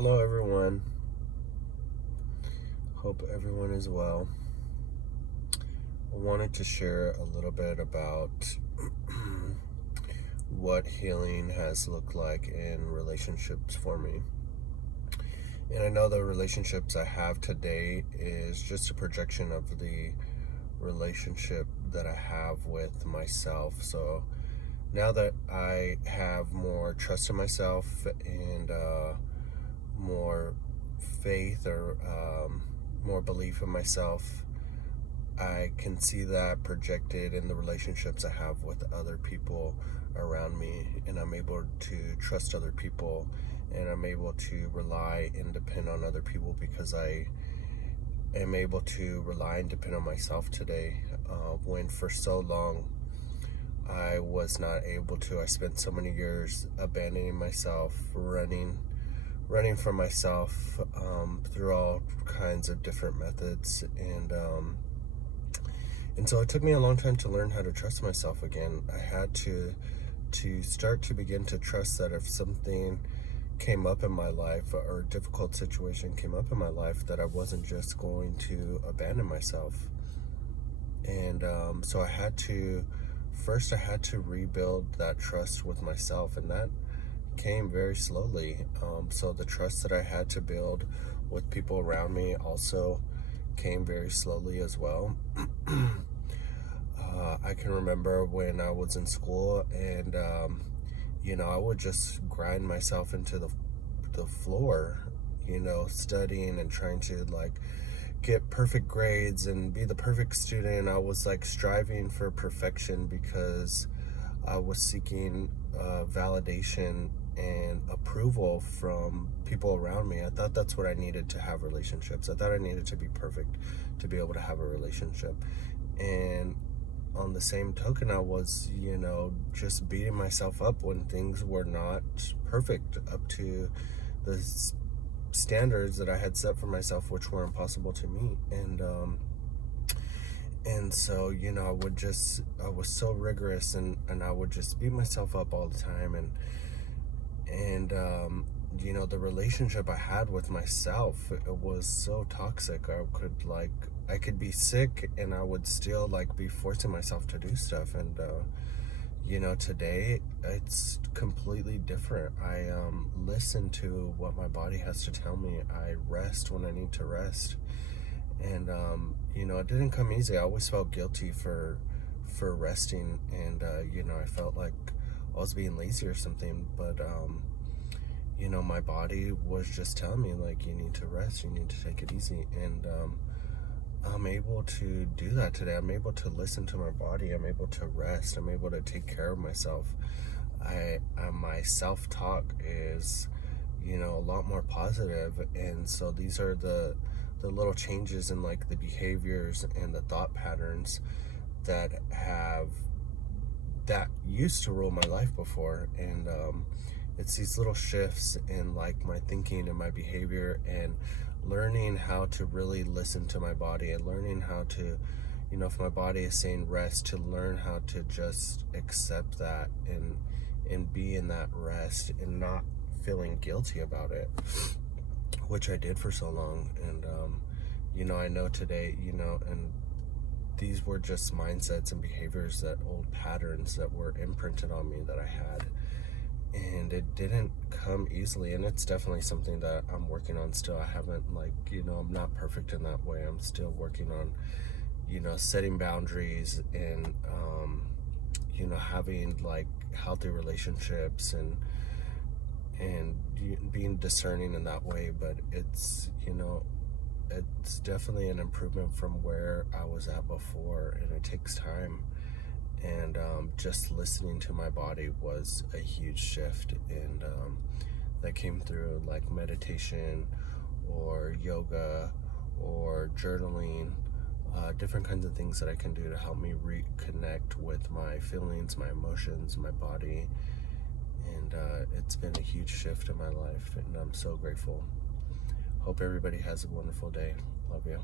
Hello, everyone. Hope everyone is well. I wanted to share a little bit about what healing has looked like in relationships for me. And I know the relationships I have today is just a projection of the relationship that I have with myself. So now that I have more trust in myself and more faith or more belief in myself, I can see that projected in the relationships I have with other people around me, and I'm able to trust other people, and I'm able to rely and depend on other people because I am able to rely and depend on myself today. When for so long I was not able to. I spent so many years abandoning myself, running from myself through all kinds of different methods, and so it took me a long time to learn how to trust myself again. I had to start to begin to trust that if something came up in my life or a difficult situation came up in my life, that I wasn't just going to abandon myself. And so I had to rebuild that trust with myself, and that came very slowly. So the trust that I had to build with people around me also came very slowly as well. I can remember when I was in school, and I would just grind myself into the floor, studying and trying to get perfect grades and be the perfect student. I was like striving for perfection because I was seeking validation and approval from people around me. I thought that's what I needed to have relationships. I thought I needed to be perfect to be able to have a relationship. And on the same token, I was, just beating myself up when things were not perfect up to the standards that I had set for myself, which were impossible to meet. And so, I was so rigorous, and I would just beat myself up all the time. And the relationship I had with myself, it was so toxic. I could be sick and I would still be forcing myself to do stuff. And today it's completely different. I listen to what my body has to tell me. I rest when I need to rest. And it didn't come easy. I always felt guilty for resting, and I felt like I was being lazy or something. But my body was just telling me, like, you need to rest, you need to take it easy. And I'm able to do that today. I'm able to listen to my body. I'm able to rest. I'm able to take care of myself. My self-talk is a lot more positive. And so these are the little changes in the behaviors and the thought patterns that used to rule my life before. And it's these little shifts in my thinking and my behavior, and learning how to really listen to my body, and learning how to, if my body is saying rest, to learn how to just accept that and be in that rest and not feeling guilty about it, which I did for so long. And I know today, and these were just mindsets and behaviors, that old patterns that were imprinted on me that I had. And it didn't come easily, and it's definitely something that I'm working on still. I haven't I'm not perfect in that way. I'm still working on setting boundaries, and having healthy relationships, and being discerning in that way. But it's definitely an improvement from where I was at before, and it takes time. And just listening to my body was a huge shift. And that came through meditation or yoga or journaling, different kinds of things that I can do to help me reconnect with my feelings, my emotions, my body. And it's been a huge shift in my life, and I'm so grateful. Hope everybody has a wonderful day. Love you.